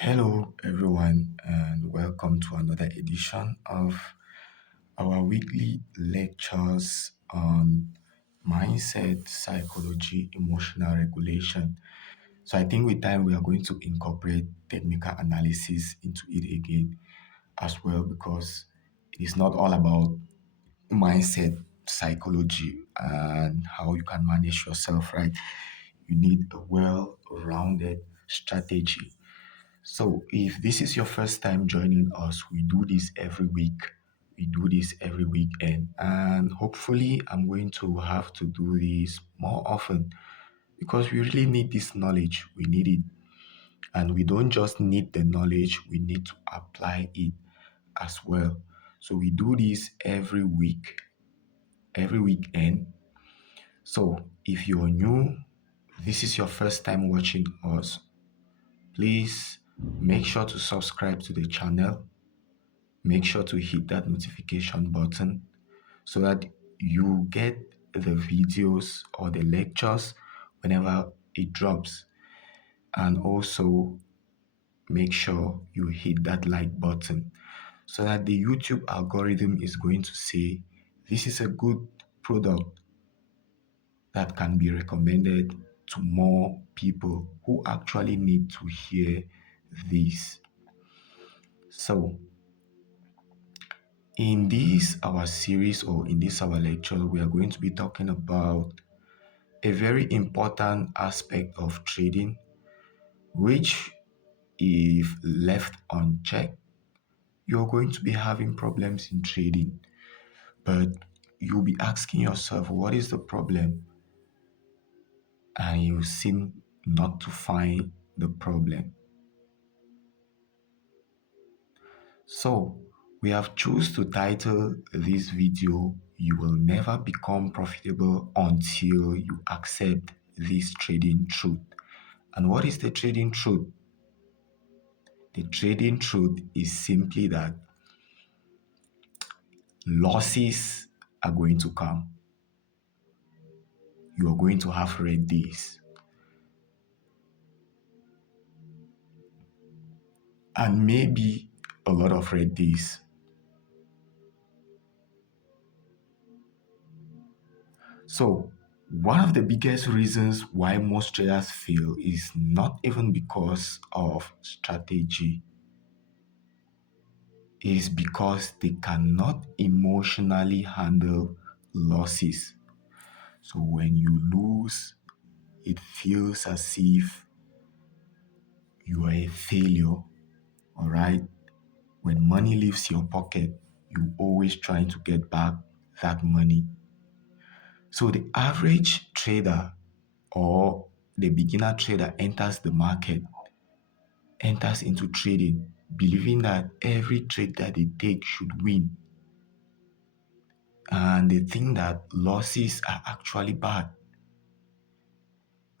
Hello, everyone, and welcome to another edition of our weekly lectures on mindset, psychology, emotional regulation. So, I think with time we are going to incorporate technical analysis into it again as well because it is not all about mindset, psychology, and how you can manage yourself, right? You need a well rounded strategy. So, if this is your first time joining us, we do this every week. We do this every weekend, and hopefully, I'm going to have to do this more often because we really need this knowledge. We need it, and we don't just need the knowledge, we need to apply it as well. So, we do this every week, every weekend. So, if you're new, this is your first time watching us, please make sure to subscribe to the channel. Make sure to hit that notification button so that you get the videos or the lectures whenever it drops. And also make sure you hit that like button so that the YouTube algorithm is going to say this is a good product that can be recommended to more people who actually need to hear this. So, in this our series or in this our lecture, we are going to be talking about a very important aspect of trading, which, if left unchecked, you're going to be having problems in trading. But you'll be asking yourself, what is the problem? And you seem not to find the problem. So, we have choose to title this video, You Will Never Become Profitable Until You Accept This Trading Truth. And what is the trading truth? The trading truth is simply that losses are going to come. You are going to have red days. And maybe a lot of red days. So, one of the biggest reasons why most traders fail is not even because of strategy, it is because they cannot emotionally handle losses. So, when you lose, it feels as if you are a failure, all right? When money leaves your pocket, you always trying to get back that money. So the average trader or the beginner trader enters the market, enters into trading, believing that every trade that they take should win. And they think that losses are actually bad.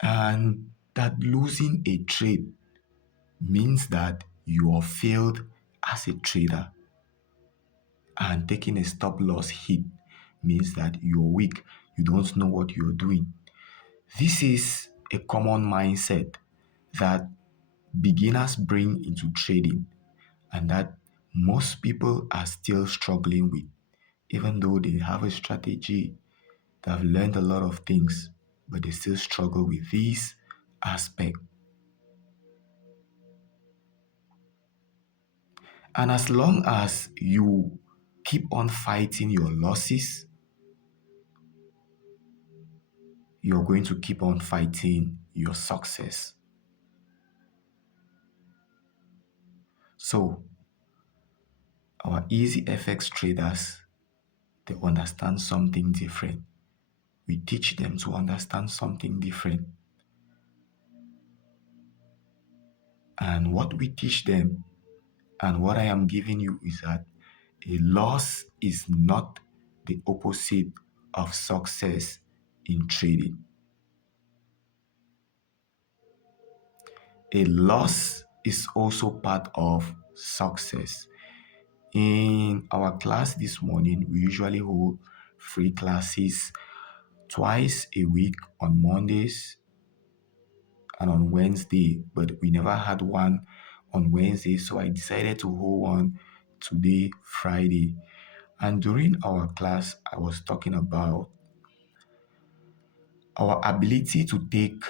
And that losing a trade means that you are failed as a trader. And taking a stop loss hit means that you're weak, you don't know what you're doing. This is a common mindset that beginners bring into trading and that most people are still struggling with, even though they have a strategy, they have learned a lot of things, but they still struggle with this aspect. And as long as you keep on fighting your losses, you're going to keep on fighting your success. So, our EasyFX traders, they understand something different. We teach them to understand something different. And what we teach them and what I am giving you is that a loss is not the opposite of success in trading. A loss is also part of success. In our class this morning, we usually hold free classes twice a week on Mondays and on Wednesday, but we never had one on Wednesday, so I decided to hold one today, Friday. And during our class, I was talking about our ability to take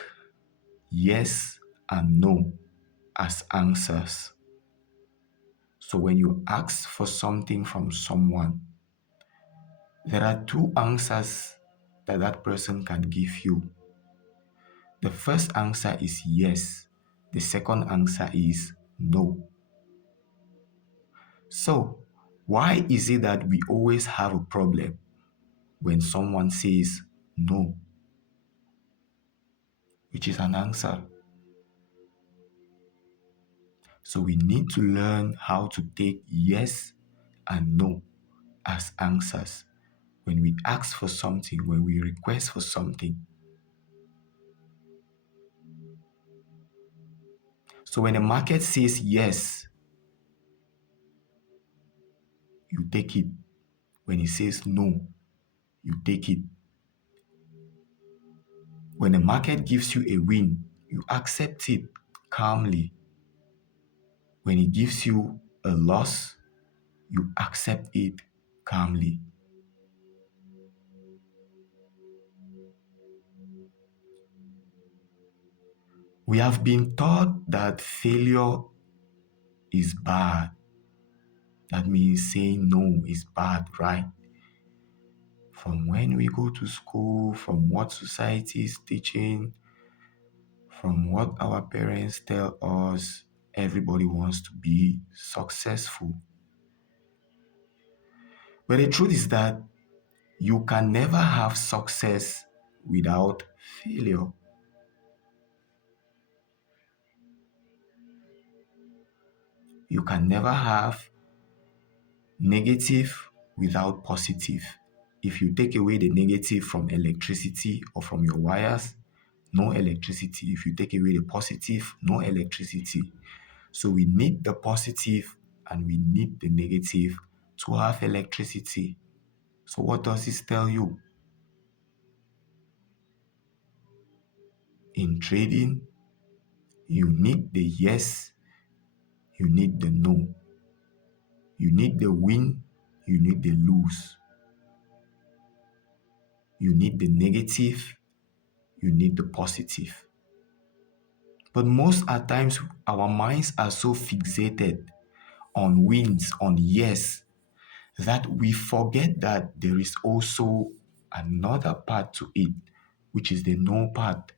yes and no as answers. So when you ask for something from someone, there are two answers that that person can give you. The first answer is yes. The second answer is no. So, why is it that we always have a problem when someone says no, which is an answer? So, we need to learn how to take yes and no as answers when we ask for something, when we request for something. So, when the market says yes, you take it. When it says no, you take it. When the market gives you a win, you accept it calmly. When it gives you a loss, you accept it calmly. We have been taught that failure is bad. That means saying no is bad, right? From when we go to school, from what society is teaching, from what our parents tell us, everybody wants to be successful. But the truth is that you can never have success without failure. You can never have negative without positive. If you take away the negative from electricity or from your wires, no electricity. If you take away the positive, no electricity. So we need the positive and we need the negative to have electricity. So what does this tell you? In trading, you need the yes, you need the no. You need the win, you need the lose. You need the negative, you need the positive. But most at times, our minds are so fixated on wins, on yes, that we forget that there is also another part to it, which is the no part.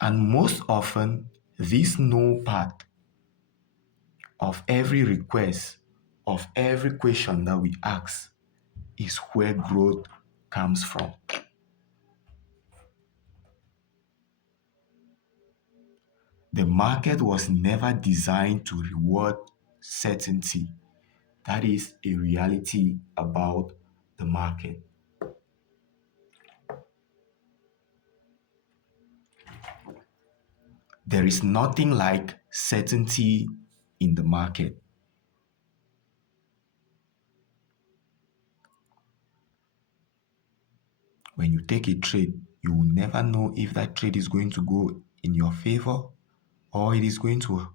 And most often, this no part of every request, of every question that we ask, is where growth comes from. The market was never designed to reward certainty. That is a reality about the market. There is nothing like certainty in the market. When you take a trade, you will never know if that trade is going to go in your favor or it is going to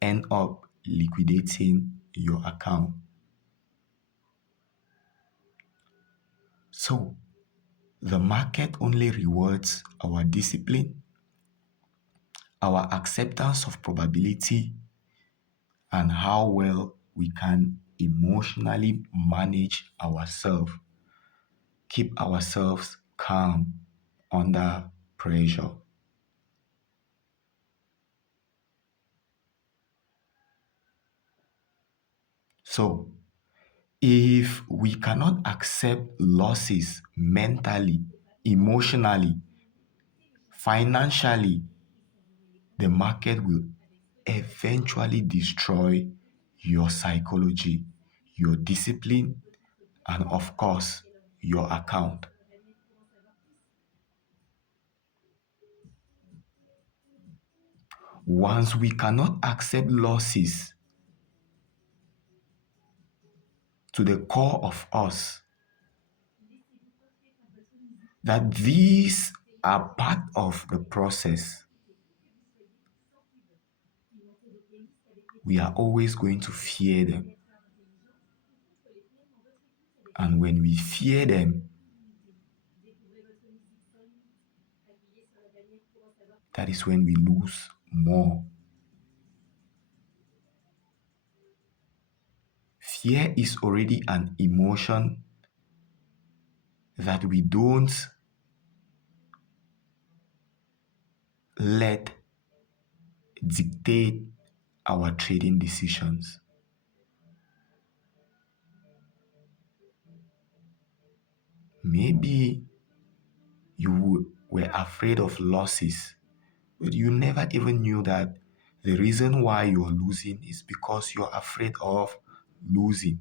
end up liquidating your account. So, the market only rewards our discipline, our acceptance of probability, and how well we can emotionally manage ourselves, keep ourselves calm under pressure. So, if we cannot accept losses mentally, emotionally, financially, the market will eventually destroy your psychology, your discipline, and of course, your account. Once we cannot accept losses to the core of us, that these are part of the process, we are always going to fear them. And when we fear them, that is when we lose more. Fear is already an emotion that we don't let dictate our trading decisions. Maybe you were afraid of losses, but you never even knew that the reason why you're losing is because you're afraid of losing.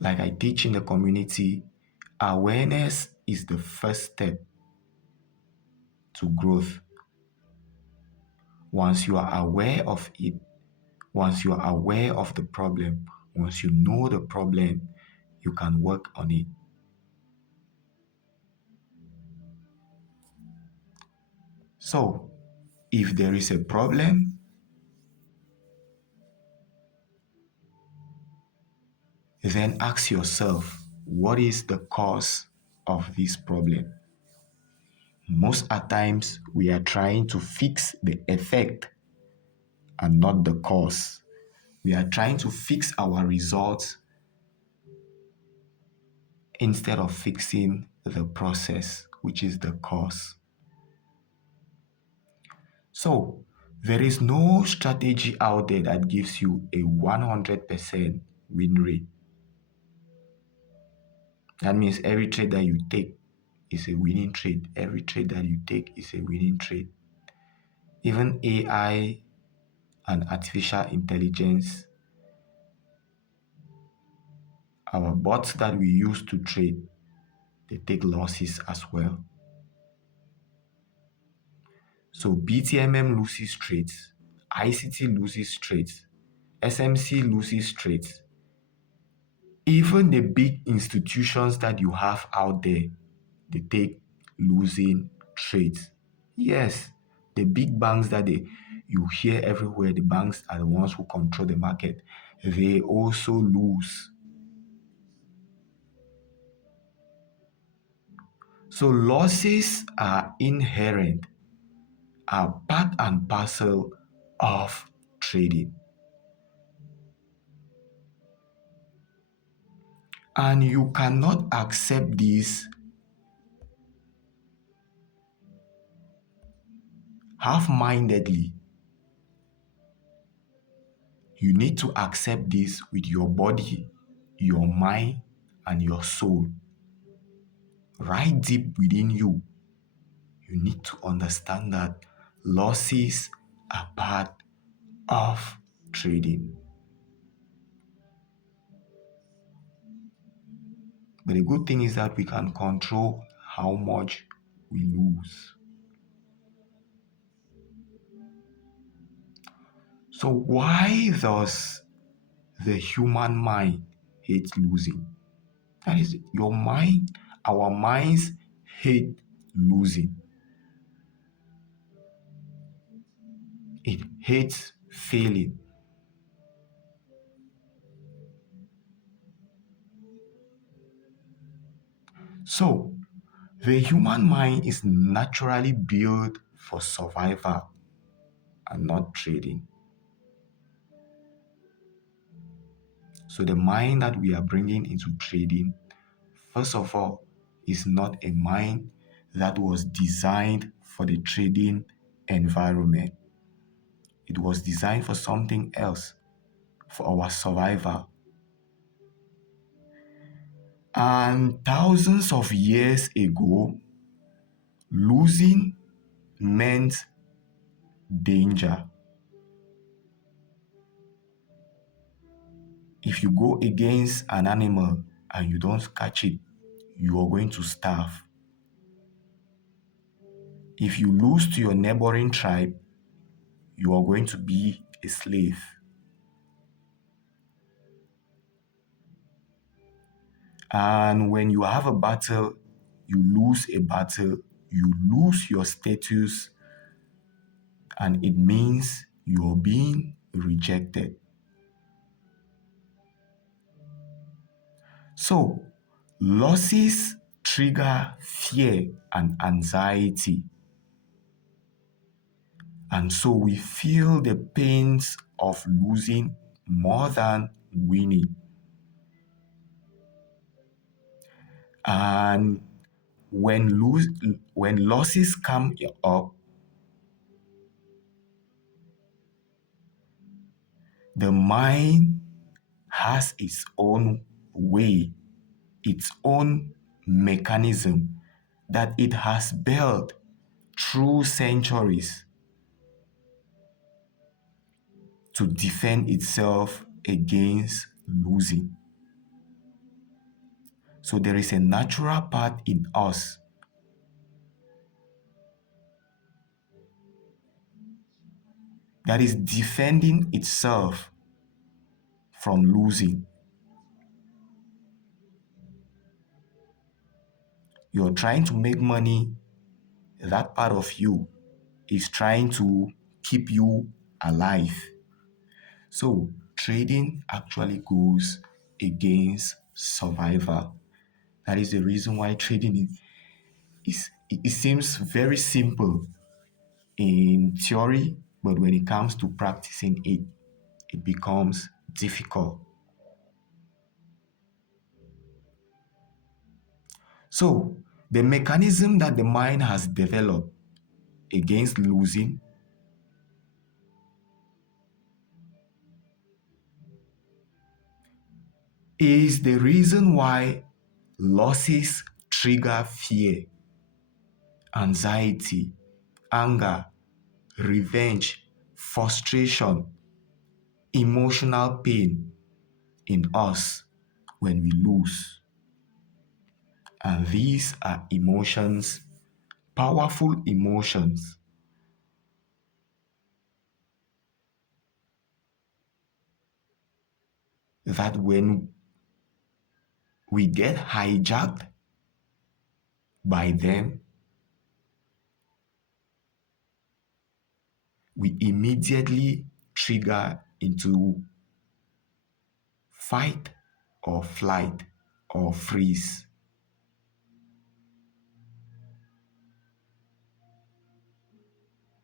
Like I teach in the community, awareness is the first step to growth. Once you are aware of it, once you are aware of the problem, once you know the problem, you can work on it. So, if there is a problem, then ask yourself, what is the cause of this problem? Most at times, we are trying to fix the effect and not the cause. We are trying to fix our results instead of fixing the process, which is the cause. So, there is no strategy out there that gives you a 100% win rate. That means every trade that you take is a winning trade. Every trade that you take is a winning trade. Even AI and artificial intelligence, our bots that we use to trade, they take losses as well. So BTMM loses trades, ICT loses trades, SMC loses trades. Even the big institutions that you have out there, they take losing trades. Yes, the big banks that you hear everywhere, the banks are the ones who control the market. They also lose. So losses are inherent, are part and parcel of trading. And you cannot accept this half-mindedly. You need to accept this with your body, your mind, and your soul. Right deep within you, you need to understand that losses are part of trading. But the good thing is that we can control how much we lose. So why does the human mind hate losing? That is, your mind, our minds hate losing. It hates failing. So, the human mind is naturally built for survival and not trading. So, the mind that we are bringing into trading, first of all, is not a mind that was designed for the trading environment. It was designed for something else, for our survival. And thousands of years ago, losing meant danger. If you go against an animal and you don't catch it, you are going to starve. If you lose to your neighboring tribe, you are going to be a slave. And when you have a battle you lose a battle, you lose your status, and it means you're being rejected. So, losses trigger fear and anxiety. And so we feel the pains of losing more than winning. And when losses come up, the mind has its own way, its own mechanism that it has built through centuries to defend itself against losing. So there is a natural part in us that is defending itself from losing. You're trying to make money, that part of you is trying to keep you alive. So trading actually goes against survival. That is the reason why trading it seems very simple in theory, but when it comes to practicing it, it becomes difficult. So the mechanism that the mind has developed against losing is the reason why losses trigger fear, anxiety, anger, revenge, frustration, emotional pain in us when we lose. And these are emotions, powerful emotions that when we get hijacked by them, we immediately trigger into fight or flight or freeze.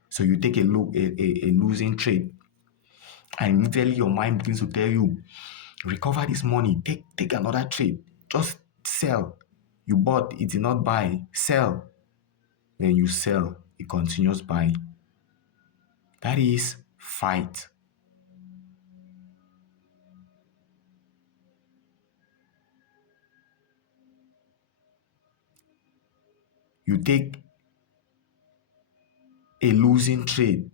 So you take a look a losing trade, and immediately your mind begins to tell you, recover this money, take another trade, just sell. You bought, it did not buy, sell. Then you sell, it continues buying. That is fight. You take a losing trade,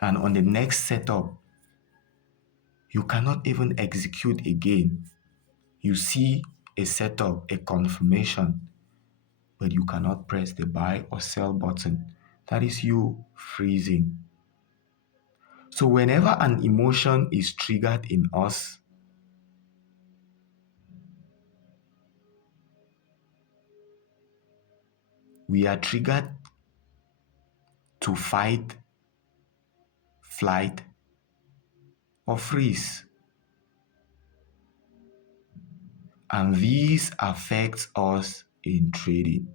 and on the next setup, you cannot even execute again. You see a setup, a confirmation, but you cannot press the buy or sell button. That is you freezing. So whenever an emotion is triggered in us, we are triggered to fight, flight, or freeze. And these affects us in trading.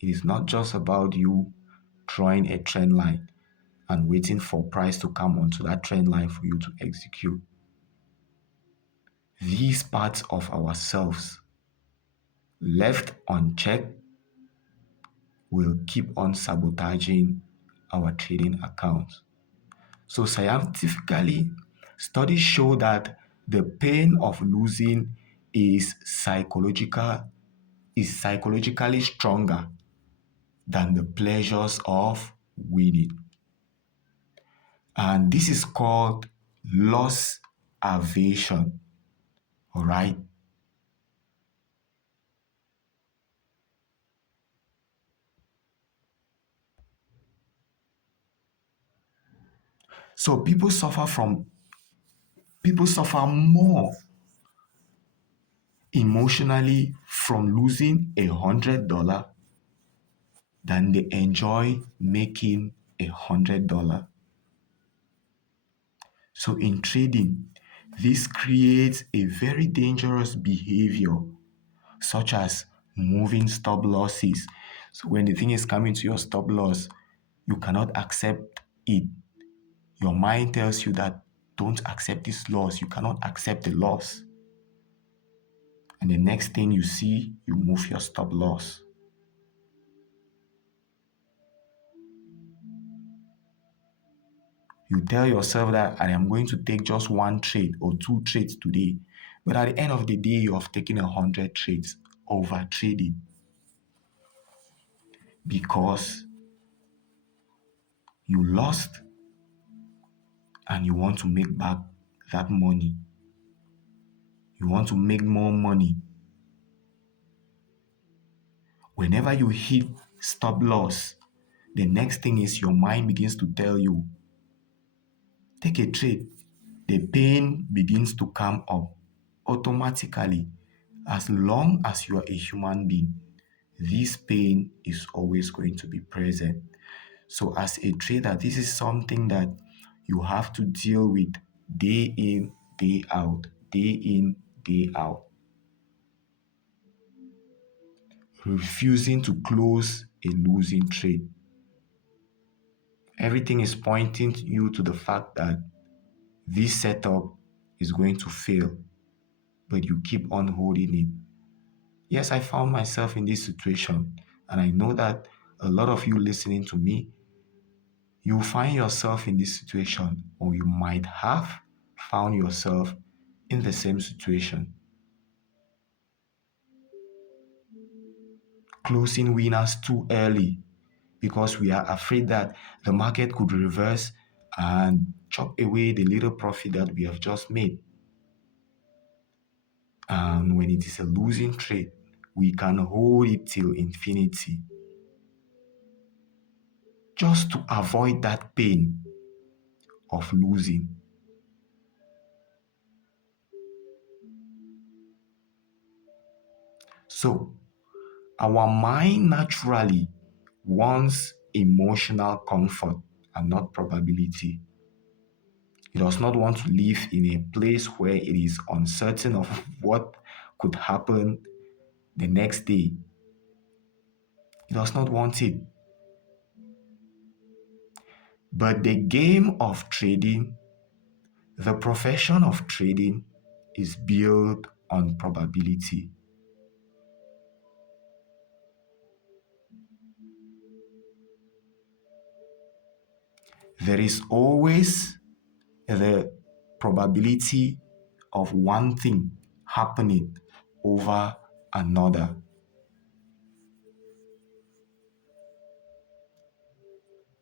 It is not just about you drawing a trend line and waiting for price to come onto that trend line for you to execute. These parts of ourselves left unchecked will keep on sabotaging our trading accounts. So scientifically, studies show that the pain of losing is psychologically stronger than the pleasures of winning. And this is called loss aversion. All right. So people suffer more emotionally from losing $100 than they enjoy making $100. So in trading, this creates a very dangerous behavior, such as moving stop losses. So when the thing is coming to your stop loss, you cannot accept it. Your mind tells you that don't accept this loss. You cannot accept the loss. And the next thing you see, you move your stop loss. You tell yourself that I am going to take just one trade or two trades today. But at the end of the day, you have taken 100 trades over trading because you lost and you want to make back that money. You want to make more money. Whenever you hit stop loss, the next thing is your mind begins to tell you, take a trade. The pain begins to come up automatically. As long as you are a human being, this pain is always going to be present. So as a trader, this is something that you have to deal with day in, day out, day in, day out. Refusing to close a losing trade. Everything is pointing you to the fact that this setup is going to fail, but you keep on holding it. Yes, I found myself in this situation, and I know that a lot of you listening to me, you find yourself in this situation, or you might have found yourself in the same situation. Closing winners too early because we are afraid that the market could reverse and chop away the little profit that we have just made. And when it is a losing trade, we can hold it till infinity just to avoid that pain of losing. So, our mind naturally wants emotional comfort and not probability. It does not want to live in a place where it is uncertain of what could happen the next day. It does not want it. But the game of trading, the profession of trading, is built on probability. There is always the probability of one thing happening over another.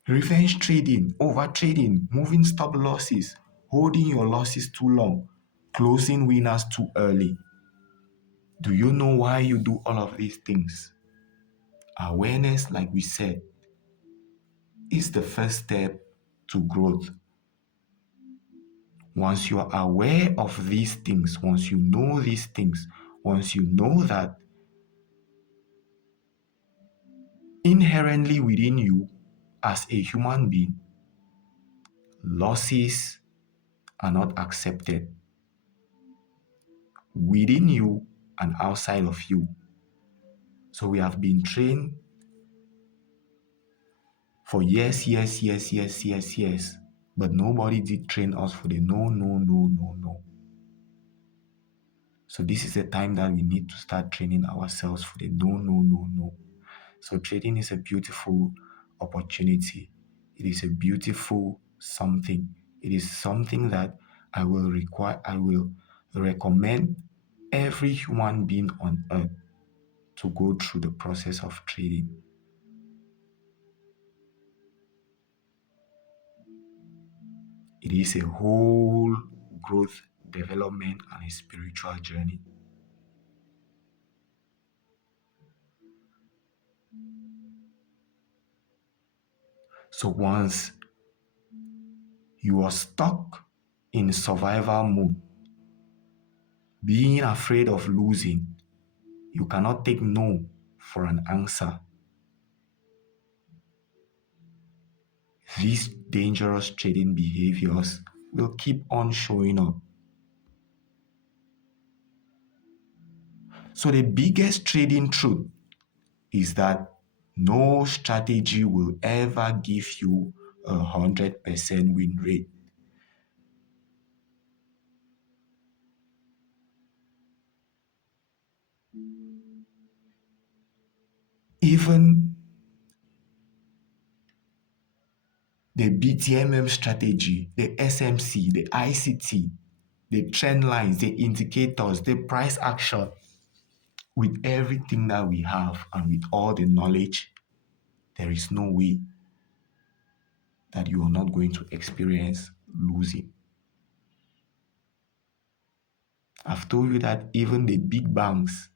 Revenge trading, over trading, moving stop losses, holding your losses too long, closing winners too early. Do you know why you do all of these things? Awareness, like we said, is the first step to growth. Once you are aware of these things, once you know these things, once you know that inherently within you as a human being, losses are not accepted within you and outside of you. So we have been trained for years, but nobody did train us for the no, no, no, no, no. So this is the time that we need to start training ourselves for the no, no, no, no. So trading is a beautiful opportunity. It is a beautiful something. It is something that I will recommend every human being on earth to go through the process of trading. It is a whole growth, development, and a spiritual journey. So once you are stuck in survival mode, being afraid of losing. You cannot take no for an answer. These dangerous trading behaviors will keep on showing up. So the biggest trading truth is that no strategy will ever give you 100% win rate. Even the BTMM strategy, the SMC, the ICT, the trend lines, the indicators, the price action, with everything that we have and with all the knowledge, there is no way that you are not going to experience losing. I've told you that even the big banks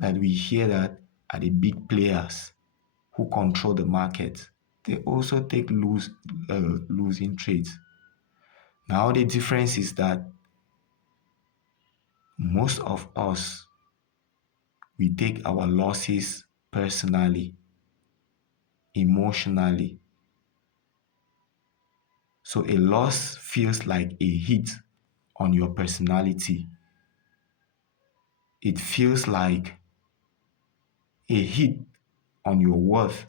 that we hear that are the big players who control the market, they also take losing trades. Now the difference is that most of us, we take our losses personally, emotionally. So a loss feels like a hit on your personality. It feels like a hit on your worth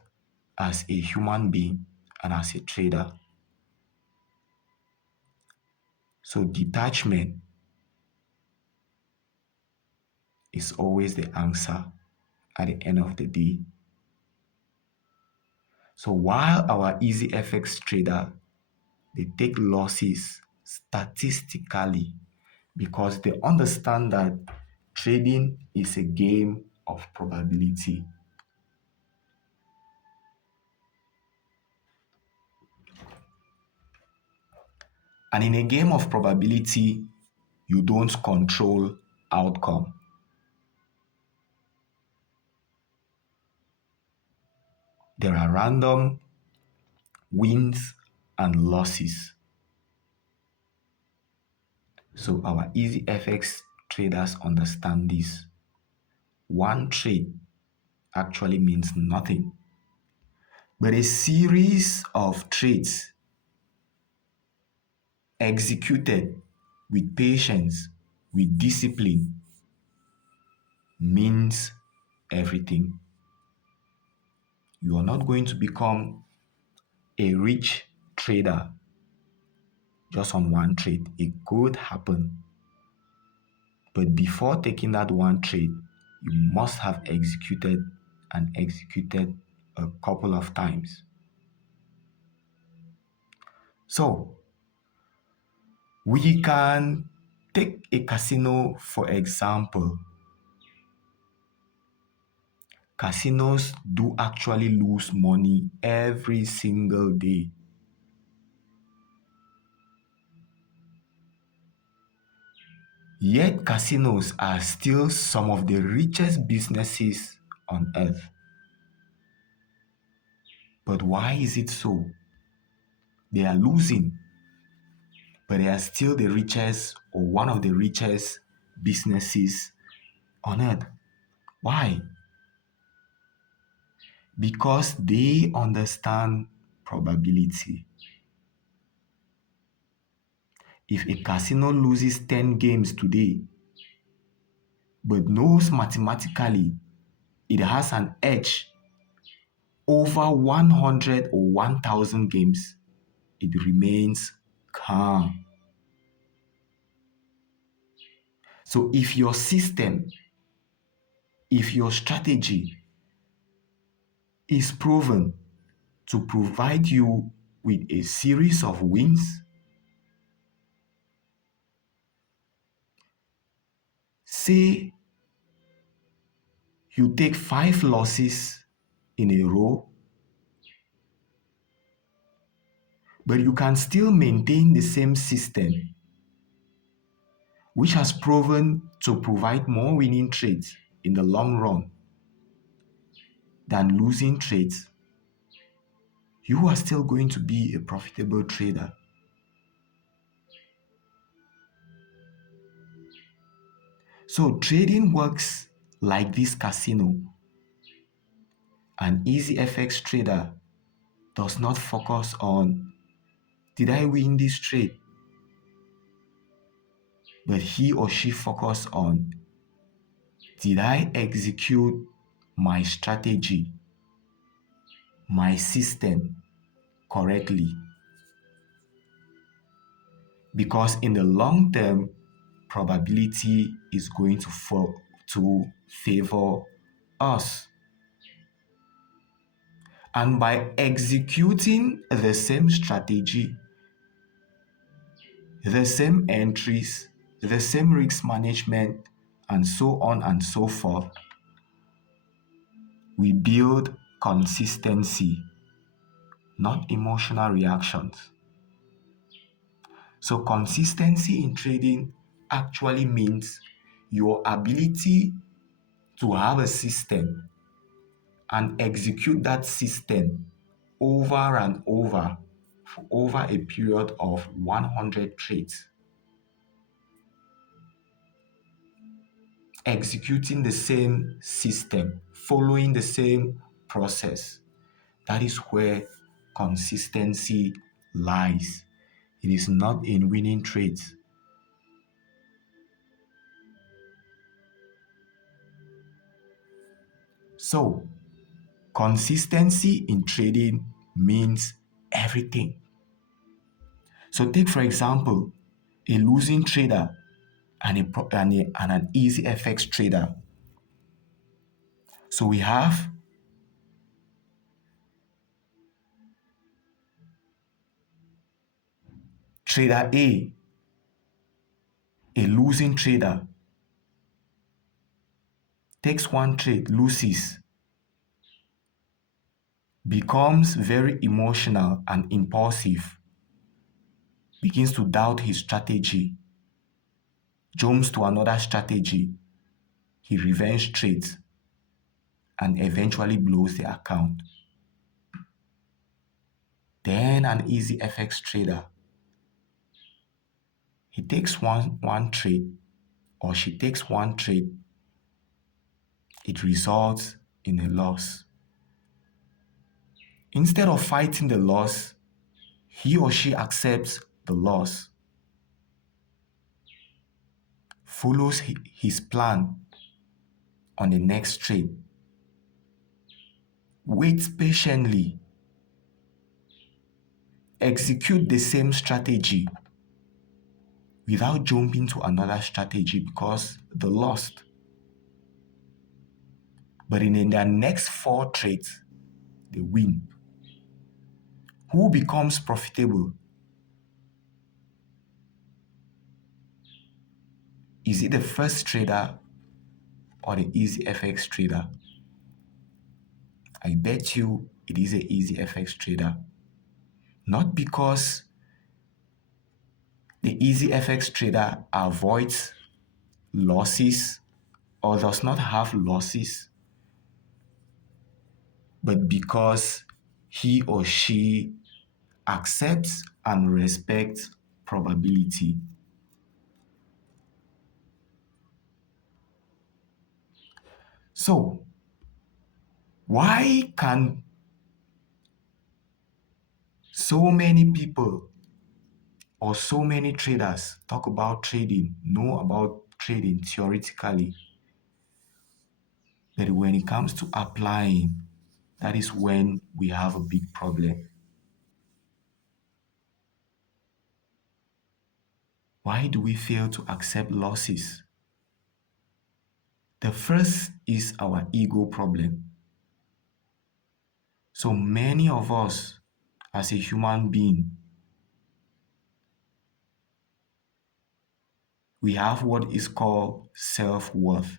as a human being and as a trader. So detachment is always the answer at the end of the day. So while our EasyFX trader, they take losses statistically because they understand that trading is a game of probability. And in a game of probability, you don't control outcome. There are random wins and losses. So our EasyFX traders understand this. One trade actually means nothing, but a series of trades executed with patience, with discipline, means everything. You are not going to become a rich trader just on one trade. It could happen. But before taking that one trade, you must have executed and executed a couple of times. So we can take a casino for example. Casinos do actually lose money every single day. Yet casinos are still some of the richest businesses on earth. But why is it so? They are losing, but they are still the richest or one of the richest businesses on earth. Why? Because they understand probability. If a casino loses 10 games today, but knows mathematically it has an edge over 100 or 1,000 games, it remains calm. So if your system, if your strategy is proven to provide you with a series of wins, say you take 5 losses in a row, but you can still maintain the same system, which has proven to provide more winning trades in the long run than losing trades, you are still going to be a profitable trader. So trading works like this casino. An EasyFX trader does not focus on, did I win this trade? But he or she focus on, did I execute my strategy, my system correctly? Because in the long term, probability is going to favor us. And by executing the same strategy, the same entries, the same risk management, and so on and so forth, we build consistency, not emotional reactions. So, consistency in trading actually means your ability to have a system and execute that system over and over for over a period of 100 trades. Executing the same system, following the same process. That is where consistency lies. It is not in winning trades. So, consistency in trading means everything. So, take for example a losing trader and an EasyFX trader. So, we have trader a losing trader, takes one trade, loses, becomes very emotional and impulsive, begins to doubt his strategy, jumps to another strategy, he revenge trades, and eventually blows the account. Then an EasyFX trader, he takes one trade or she takes one trade, it results in a loss. Instead of fighting the loss, he or she accepts the loss, follows his plan on the next trade, waits patiently, execute the same strategy without jumping to another strategy because they lost. But in their next 4 trades, they win. Who becomes profitable? Is it the first trader or the EasyFX trader? I bet you it is the EasyFX trader. Not because the EasyFX trader avoids losses or does not have losses, but because he or she accepts and respects probability. So, why can so many people or so many traders talk about trading, know about trading theoretically, but when it comes to applying, that is when we have a big problem? Why do we fail to accept losses? The first is our ego problem. So many of us, as a human being, we have what is called self-worth.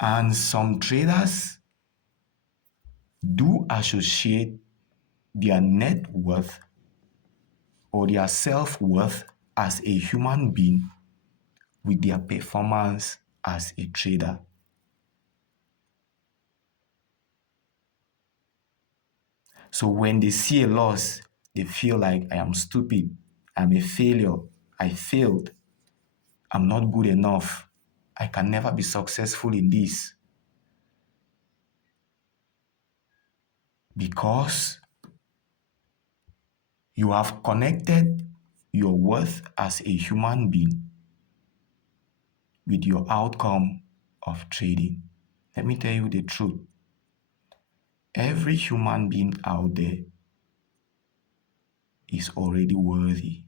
And some traders do associate their net worth or their self-worth as a human being with their performance as a trader. So when they see a loss, they feel like I am stupid, I'm a failure, I failed. I'm not good enough. I can never be successful in this. Because you have connected your worth as a human being with your outcome of trading. Let me tell you the truth. Every human being out there is already worthy.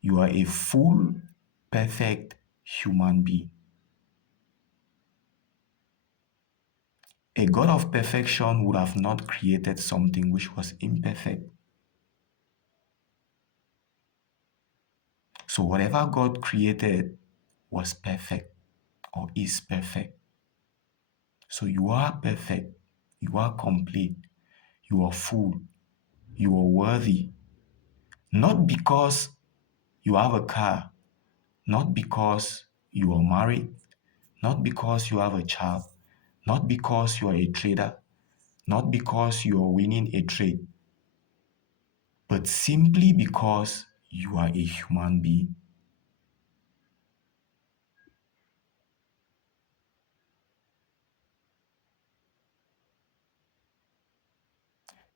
You are a full, perfect human being. A God of perfection would have not created something which was imperfect. So, whatever God created was perfect or is perfect. So, you are perfect. You are complete. You are full. You are worthy. Not because you have a car, not because you are married, not because you have a child, not because you are a trader, not because you are winning a trade, but simply because you are a human being.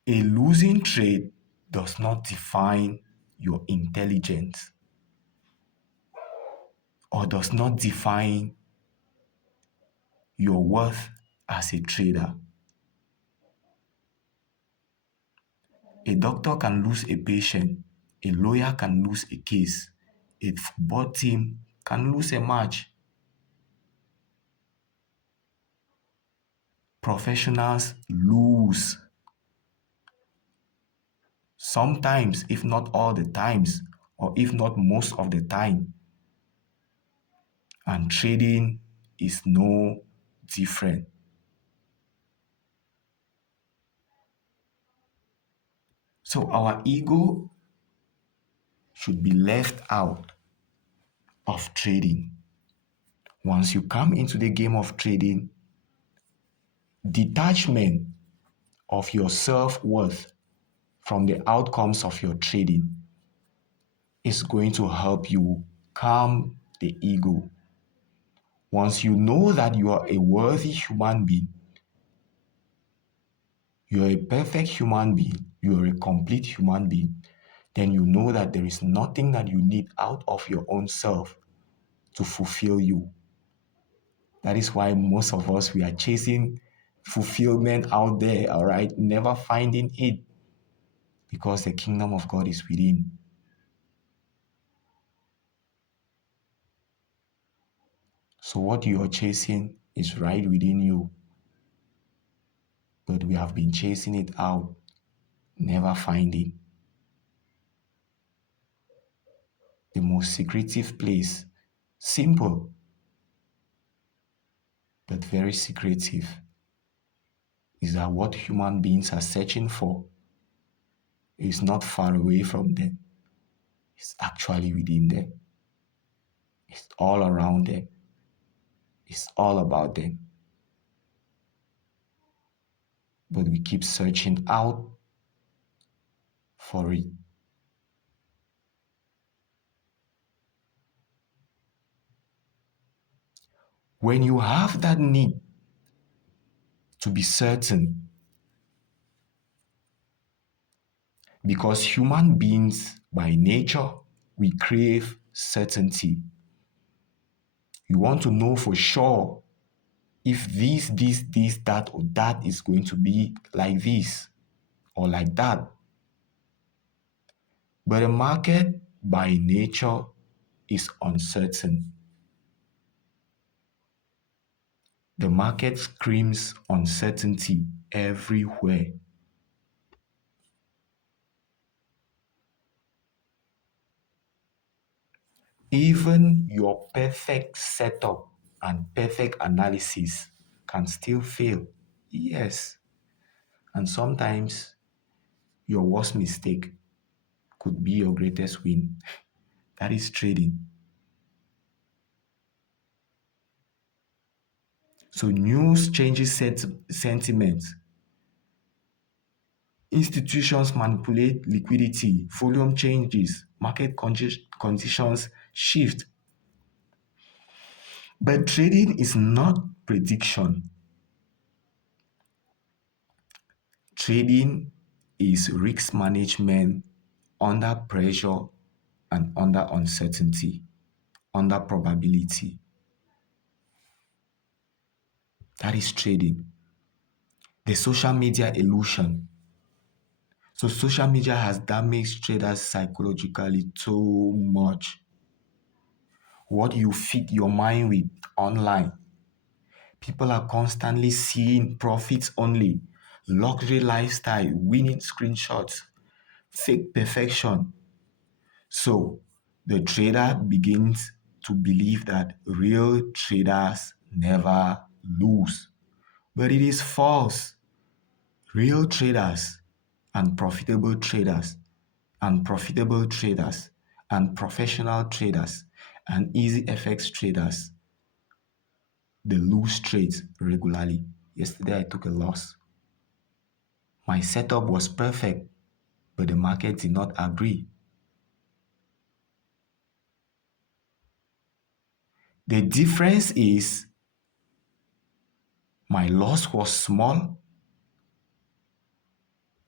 A losing trade does not define your intelligence or does not define your worth as a trader. A doctor can lose a patient, a lawyer can lose a case, a football team can lose a match. Professionals lose. Sometimes, if not all the times, or if not most of the time. And trading is no different. So our ego should be left out of trading. Once you come into the game of trading, detachment of your self-worth from the outcomes of your trading is going to help you calm the ego. Once you know that you are a worthy human being, you are a perfect human being, you are a complete human being, then you know that there is nothing that you need out of your own self to fulfill you. That is why most of us, we are chasing fulfillment out there, all right, never finding it, because the kingdom of God is within. So what you are chasing is right within you, but we have been chasing it out, never finding. The most secretive place, simple, but very secretive, is that what human beings are searching for is not far away from them. It's actually within them. It's all around them. It's all about them. But we keep searching out for it. When you have that need to be certain, because human beings by nature, we crave certainty. You want to know for sure if this, that, or that is going to be like this or like that. But the market by nature is uncertain. The market screams uncertainty everywhere. Even your perfect setup and perfect analysis can still fail. Yes. And sometimes your worst mistake could be your greatest win. That is trading. So news changes sentiment. Institutions manipulate liquidity, volume changes, market conditions shift. But trading is not prediction. Trading is risk management under pressure and under uncertainty, under probability. That is trading. The social media illusion. So social media has damaged traders psychologically so much. What you feed your mind with online. People are constantly seeing profits only, luxury lifestyle, winning screenshots, fake perfection. So the trader begins to believe that real traders never lose. But it is false. Real traders and profitable traders and profitable traders and professional traders and EasyFX traders, they lose trades regularly. Yesterday I took a loss. My setup was perfect, but the market did not agree. The difference is my loss was small.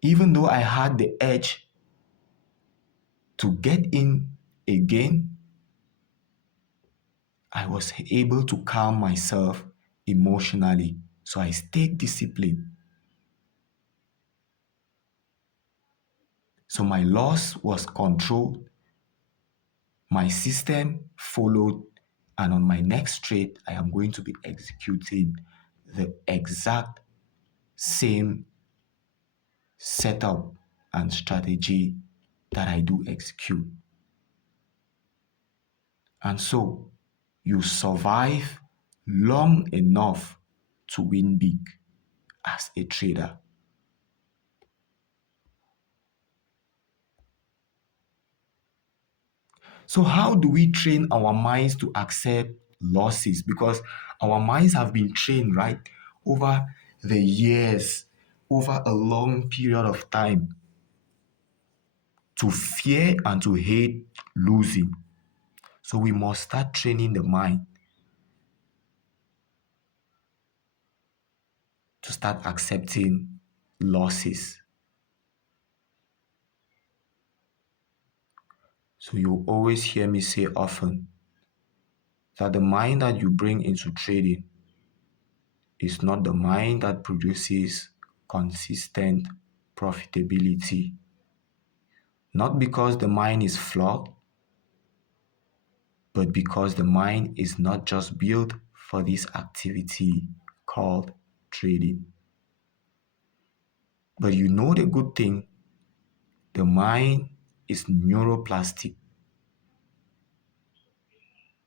Even though I had the edge to get in again, I was able to calm myself emotionally. So I stayed disciplined. So my loss was controlled. My system followed. And on my next trade, I am going to be executing the exact same setup and strategy that I do execute. And so you survive long enough to win big as a trader. So, how do we train our minds to accept losses? Because our minds have been trained, right, over the years, over a long period of time, to fear and to hate losing. So, we must start training the mind to start accepting losses. So, you always hear me say often that the mind that you bring into trading is not the mind that produces consistent profitability. Not because the mind is flawed, but because the mind is not just built for this activity called trading. But you know the good thing, the mind is neuroplastic.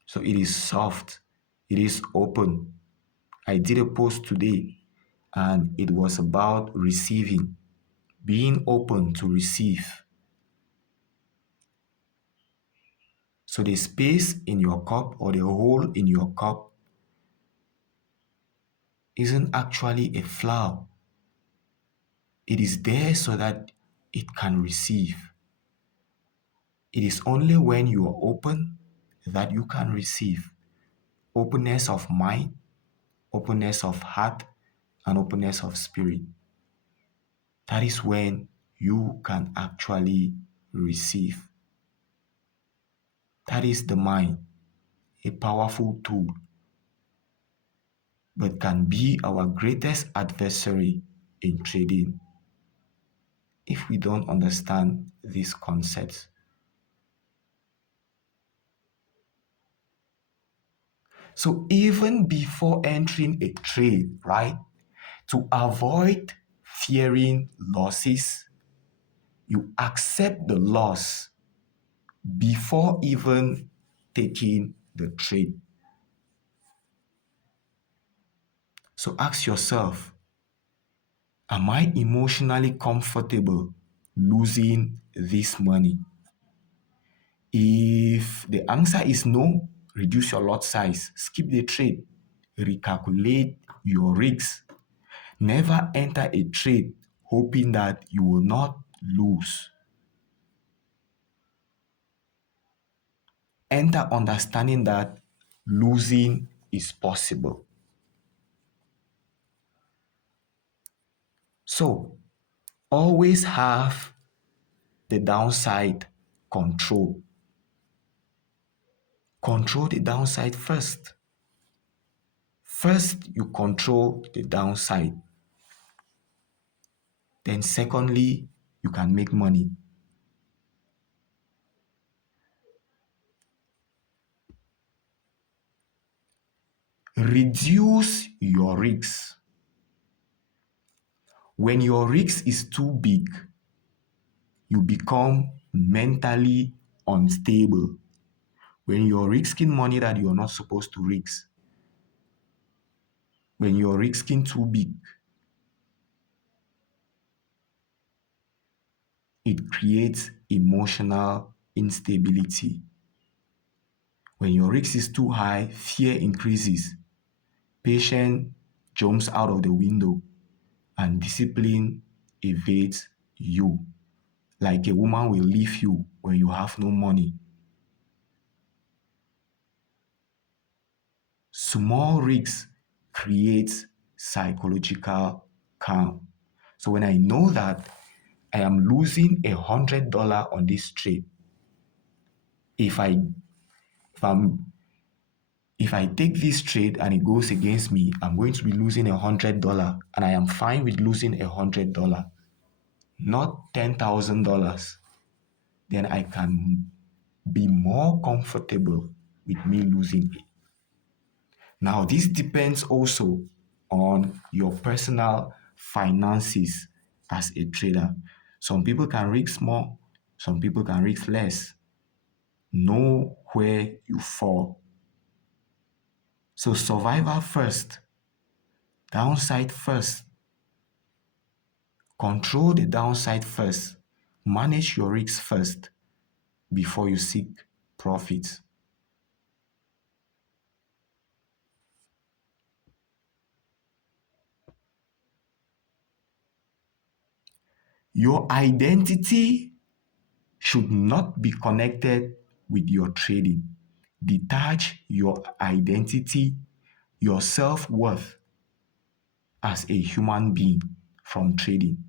So it is soft, it is open. I did a post today and it was about receiving, being open to receive. So the space in your cup or the hole in your cup isn't actually a flaw. It is there so that it can receive. It is only when you are open that you can receive. Openness of mind, openness of heart, and openness of spirit. That is when you can actually receive. That is the mind, a powerful tool, but can be our greatest adversary in trading if we don't understand these concepts. So even before entering a trade, right, to avoid fearing losses, you accept the loss before even taking the trade. So ask yourself, am I emotionally comfortable losing this money? If the answer is no, reduce your lot size, skip the trade, recalculate your risks. Never enter a trade hoping that you will not lose. enter understanding that losing is possible. So always have the downside control. Control the downside first. First, you control the downside. Then, secondly, you can make money. Reduce your risks. When your risk is too big, you become mentally unstable. When you're risking money that you're not supposed to risk, when you're risking too big, it creates emotional instability. When your risk is too high, fear increases. Patience jumps out of the window and discipline evades you. Like a woman will leave you when you have no money. Small risks create psychological calm. So when I know that I am losing $100 on this trade, if I if I'm if I take this trade and it goes against me, I'm going to be losing $100, and I am fine with losing $100, not $10,000. Then I can be more comfortable with me losing it. Now, this depends also on your personal finances as a trader. Some people can risk more, some people can risk less. Know where you fall. So, survival first, downside first. Control the downside first. Manage your risks first before you seek profits. Your identity should not be connected with your trading. Detach your identity, your self worth as a human being from trading.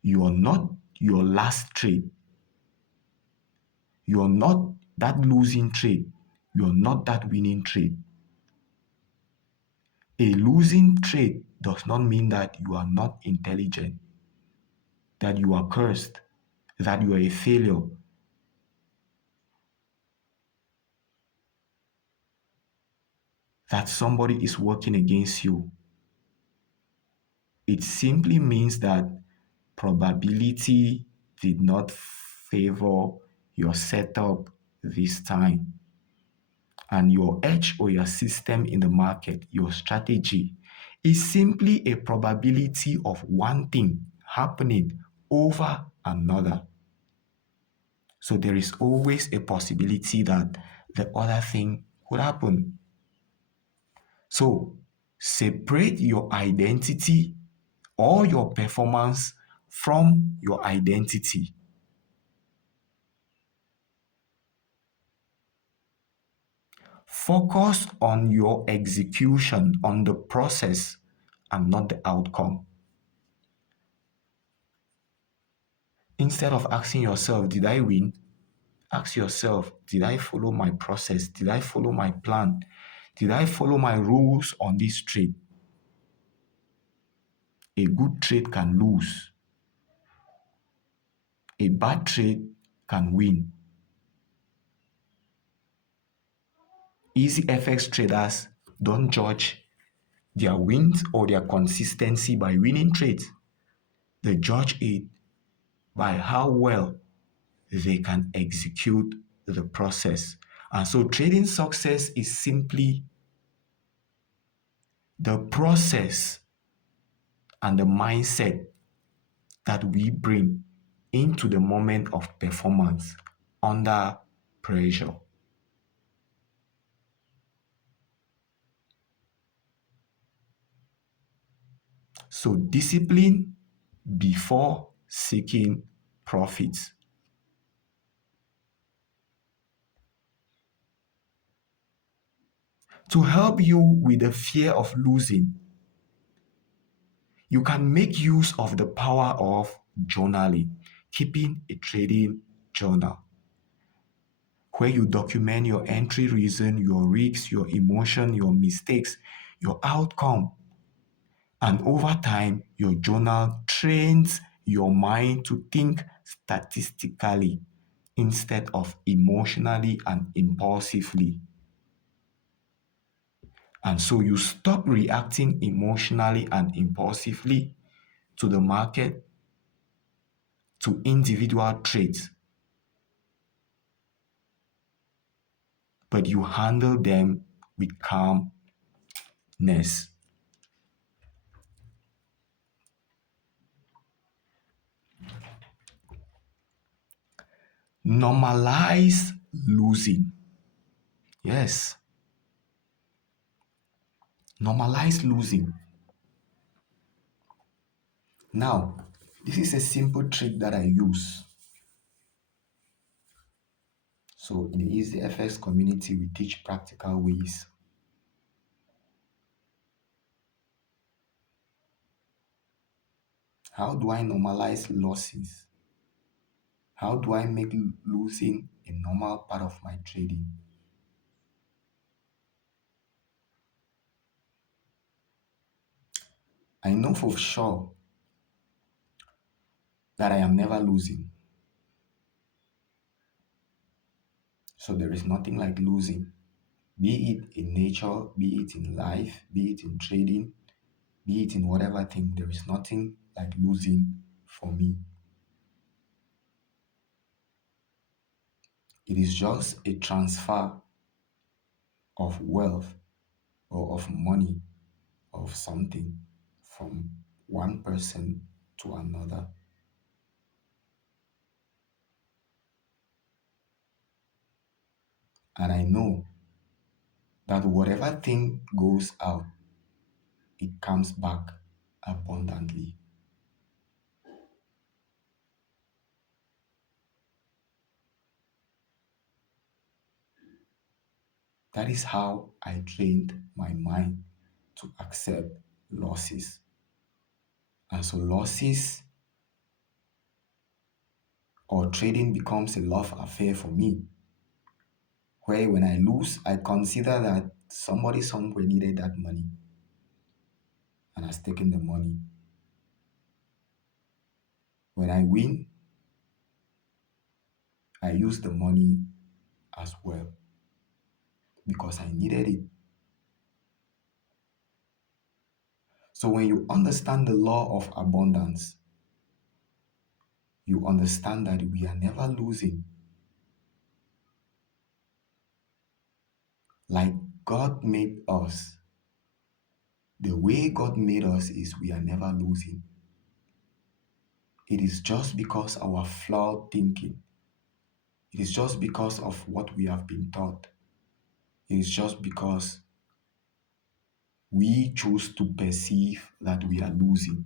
You are not your last trade. You are not that losing trade. You are not that winning trade. A losing trade does not mean that you are not intelligent, that you are cursed, that you are a failure, that somebody is working against you. It simply means that probability did not favor your setup this time. And your edge or your system in the market, your strategy, is simply a probability of one thing happening over another. So there is always a possibility that the other thing could happen. So separate your identity or your performance from your identity. Focus on your execution, on the process, and not the outcome. Instead of asking yourself, did I win? Ask yourself, did I follow my process? Did I follow my plan? Did I follow my rules on this trade? A good trade can lose. A bad trade can win. EasyFX traders don't judge their wins or their consistency by winning trades. They judge it by how well they can execute the process. And so trading success is simply the process and the mindset that we bring into the moment of performance under pressure. So discipline before seeking profits. To help you with the fear of losing, you can make use of the power of journaling, keeping a trading journal where you document your entry reason, your risks, your emotion, your mistakes, your outcome. And over time, your journal trains your mind to think statistically instead of emotionally and impulsively. And so you stop reacting emotionally and impulsively to the market, to individual traits, but you handle them with calmness. Normalize losing. Yes, normalize losing. Now, this is a simple trick that I use. So, in the EasyFX community, we teach practical ways. How do I normalize losses? How do I make losing a normal part of my trading? I know for sure that I am never losing. So there is nothing like losing, be it in nature, be it in life, be it in trading, be it in whatever thing. There is nothing like losing for me. It is just a transfer of wealth or of money, of something from one person to another. And I know that whatever thing goes out, it comes back abundantly. That is how I trained my mind to accept losses. And so losses or trading becomes a love affair for me, where when I lose, I consider that somebody somewhere needed that money and has taken the money. When I win, I use the money as well because I needed it. So when you understand the law of abundance, you understand that we are never losing. Like God made us, the way God made us is we are never losing. It is just because our flawed thinking. It is just because of what we have been taught. It is just because we choose to perceive that we are losing.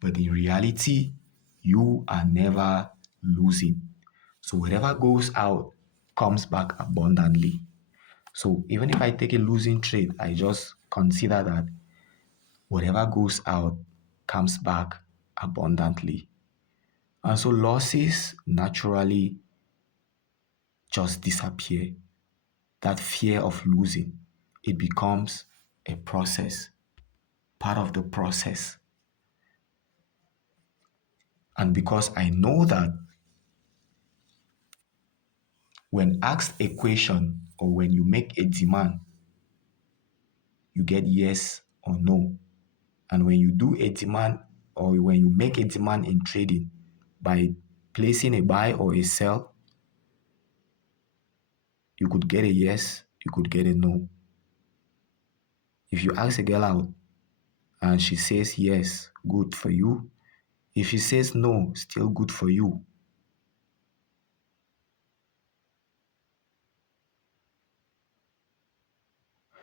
But in reality, you are never losing. So whatever goes out comes back abundantly. So even if I take a losing trade, I just consider that whatever goes out comes back abundantly. And so losses naturally just disappear. That fear of losing, it becomes a process, part of the process. And because I know that when asked a question or when you make a demand, you get yes or no. And when you do a demand or when you make a demand in trading by placing a buy or a sell, you could get a yes, you could get a no. If you ask a girl out and she says yes, good for you. If she says no, still good for you.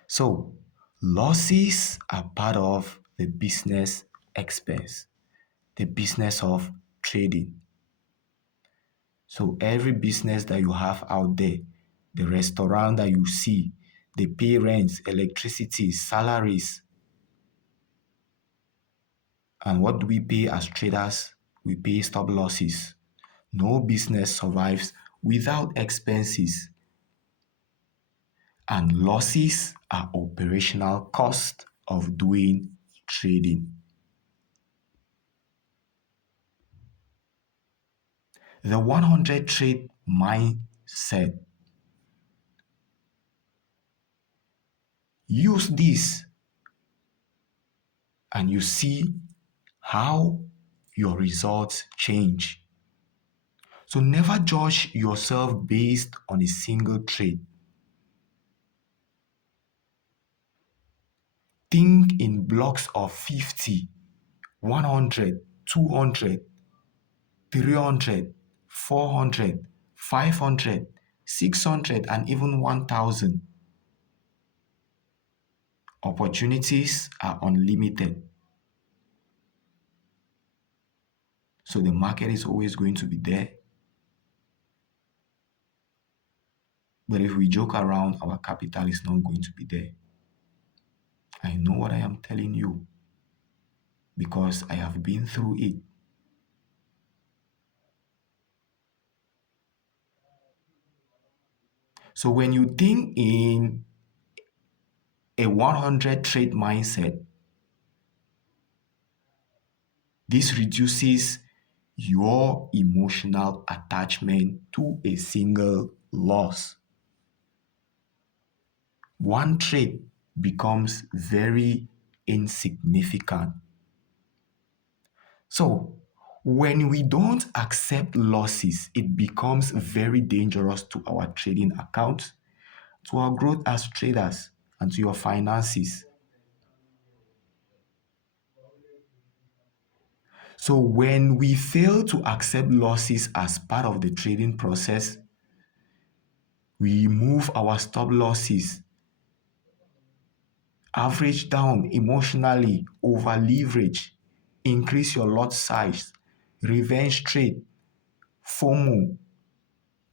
So, losses are part of the business expense, the business of trading. So, every business that you have out there, the restaurant that you see, They pay rents, electricity, salaries. And what do we pay as traders? We pay stop losses. No business survives without expenses, and losses are operational cost of doing trading. The 100 trade mindset. Use this and you see how your results change. So never judge yourself based on a single trade. Think in blocks of 50, 100, 200, 300, 400, 500, 600, and even 1000. Opportunities are unlimited. So the market is always going to be there. But if we joke around, our capital is not going to be there. I know what I am telling you because I have been through it. So when you think in a 100 trade mindset, this reduces your emotional attachment to a single loss. One trade becomes very insignificant. So, when we don't accept losses, it becomes very dangerous to our trading account, to our growth as traders, and to your finances. So, when we fail to accept losses as part of the trading process, we move our stop losses, average down emotionally, over leverage, increase your lot size, revenge trade, FOMO,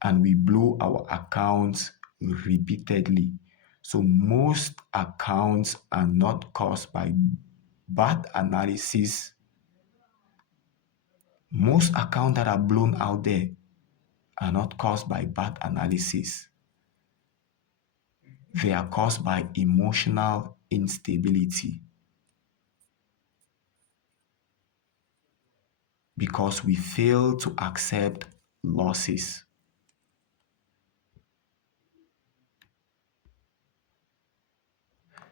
and we blow our accounts repeatedly. So most accounts are not caused by bad analysis. Most accounts that are blown out there are not caused by bad analysis. They are caused by emotional instability because we fail to accept losses.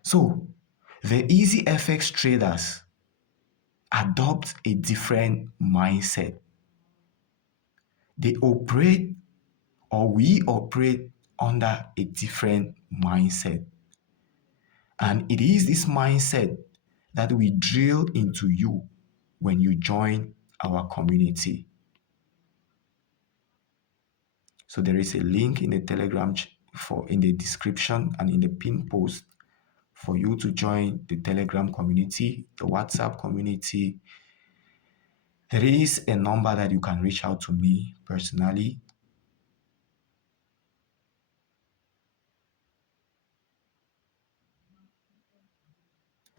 So the EasyFX traders adopt a different mindset. They operate, or we operate, under a different mindset. And it is this mindset that we drill into you when you join our community. So there is a link in the Telegram in the description and in the pin post for you to join the Telegram community, the WhatsApp community. There is a number that you can reach out to me personally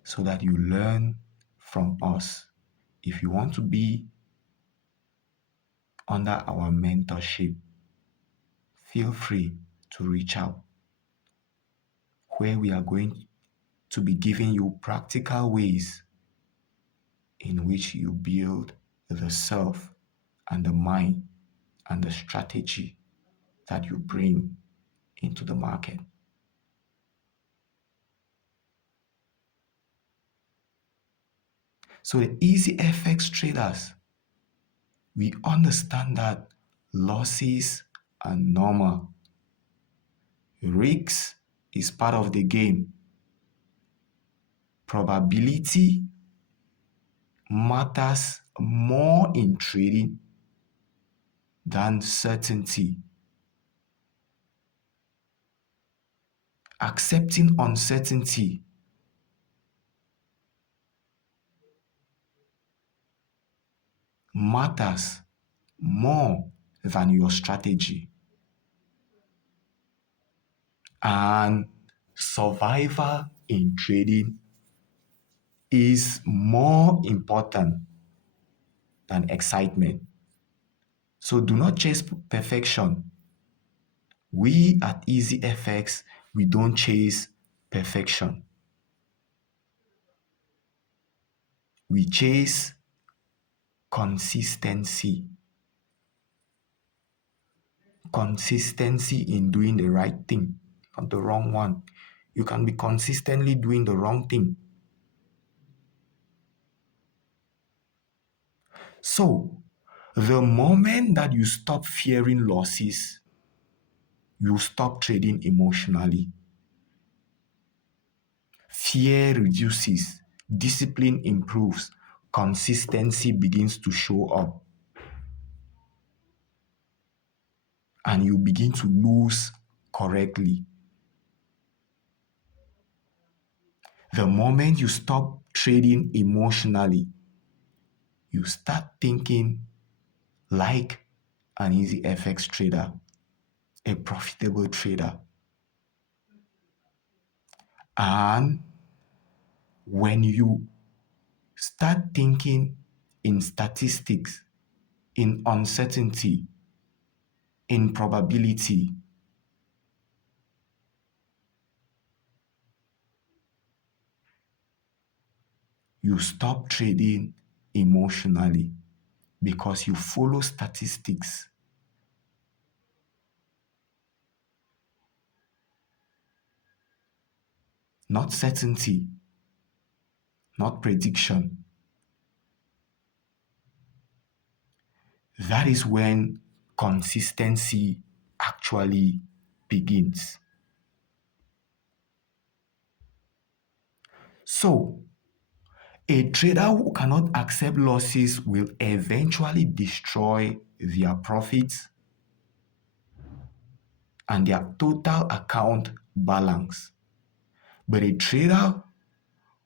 so that you learn from us. If you want to be under our mentorship, feel free to reach out, where we are going to be giving you practical ways in which you build the self and the mind and the strategy that you bring into the market. So the EasyFX traders, we understand that losses are normal. Risks is part of the game. Probability matters more in trading than certainty. Accepting uncertainty matters more than your strategy. And survival in trading is more important than excitement. So do not chase perfection. We at EasyFX, we don't chase perfection. We chase consistency. Consistency in doing the right thing, not the wrong one. You can be consistently doing the wrong thing. So, the moment that you stop fearing losses, you stop trading emotionally. Fear reduces, discipline improves, consistency begins to show up, and you begin to lose correctly. The moment you stop trading emotionally, you start thinking like an easy FX trader, a profitable trader. And when you start thinking in statistics, in uncertainty, in probability, you stop trading emotionally because you follow statistics, not certainty, not prediction. That is when consistency actually begins. So, a trader who cannot accept losses will eventually destroy their profits and their total account balance. But a trader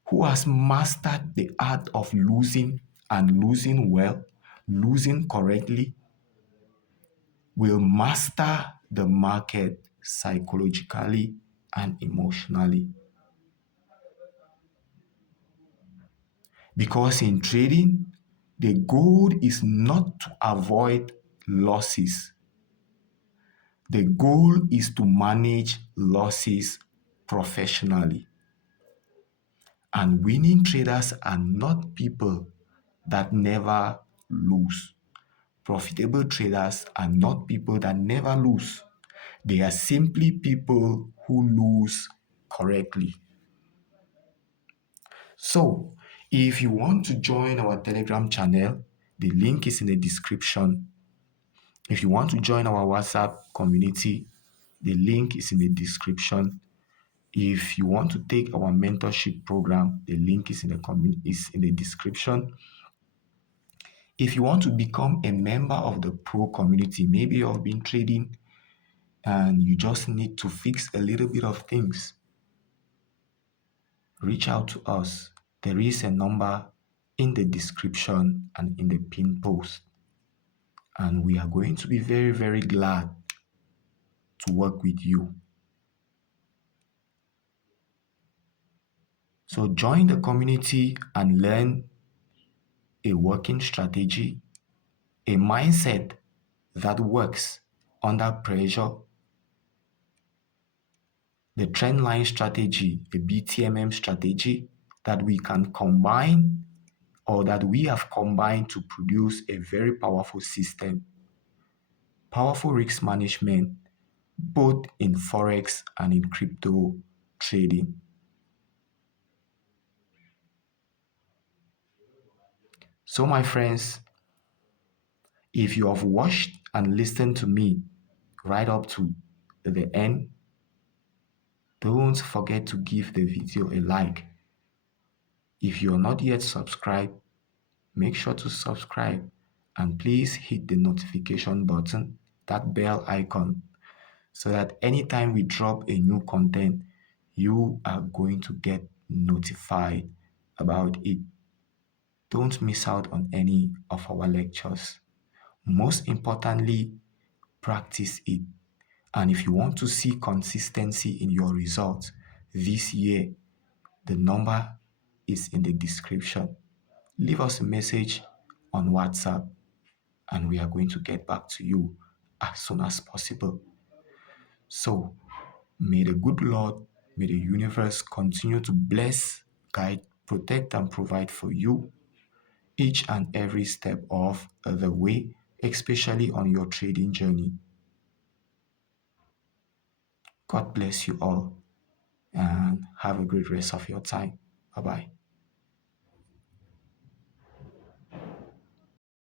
who has mastered the art of losing and losing well, losing correctly, will master the market psychologically and emotionally. Because in trading, the goal is not to avoid losses. The goal is to manage losses professionally. And winning traders are not people that never lose. Profitable traders are not people that never lose. They are simply people who lose correctly. So, if you want to join our Telegram channel, the link is in the description. If you want to join our WhatsApp community, the link is in the description. If you want to take our mentorship program, the link is in the description. If you want to become a member of the pro community, maybe you've been trading and you just need to fix a little bit of things, reach out to us. There is a number in the description and in the pinned post. And we are going to be very, very glad to work with you. So join the community and learn a working strategy, a mindset that works under pressure, the trend line strategy, the BTMM strategy that we can combine or that we have combined to produce a very powerful system, powerful risk management, both in Forex and in crypto trading. So, my friends, if you have watched and listened to me right up to the end, don't forget to give the video a like. If you're not yet subscribed, make sure to subscribe and please hit the notification button, that bell icon, so that anytime we drop a new content, you are going to get notified about it. Don't miss out on any of our lectures. Most importantly, practice it. And if you want to see consistency in your results, this year. The number is in the description. Leave us a message on WhatsApp and we are going to get back to you as soon as possible. So, may the good Lord, may the universe continue to bless, guide, protect, and provide for you each and every step of the way, especially on your trading journey. God bless you all and have a great rest of your time. Bye bye.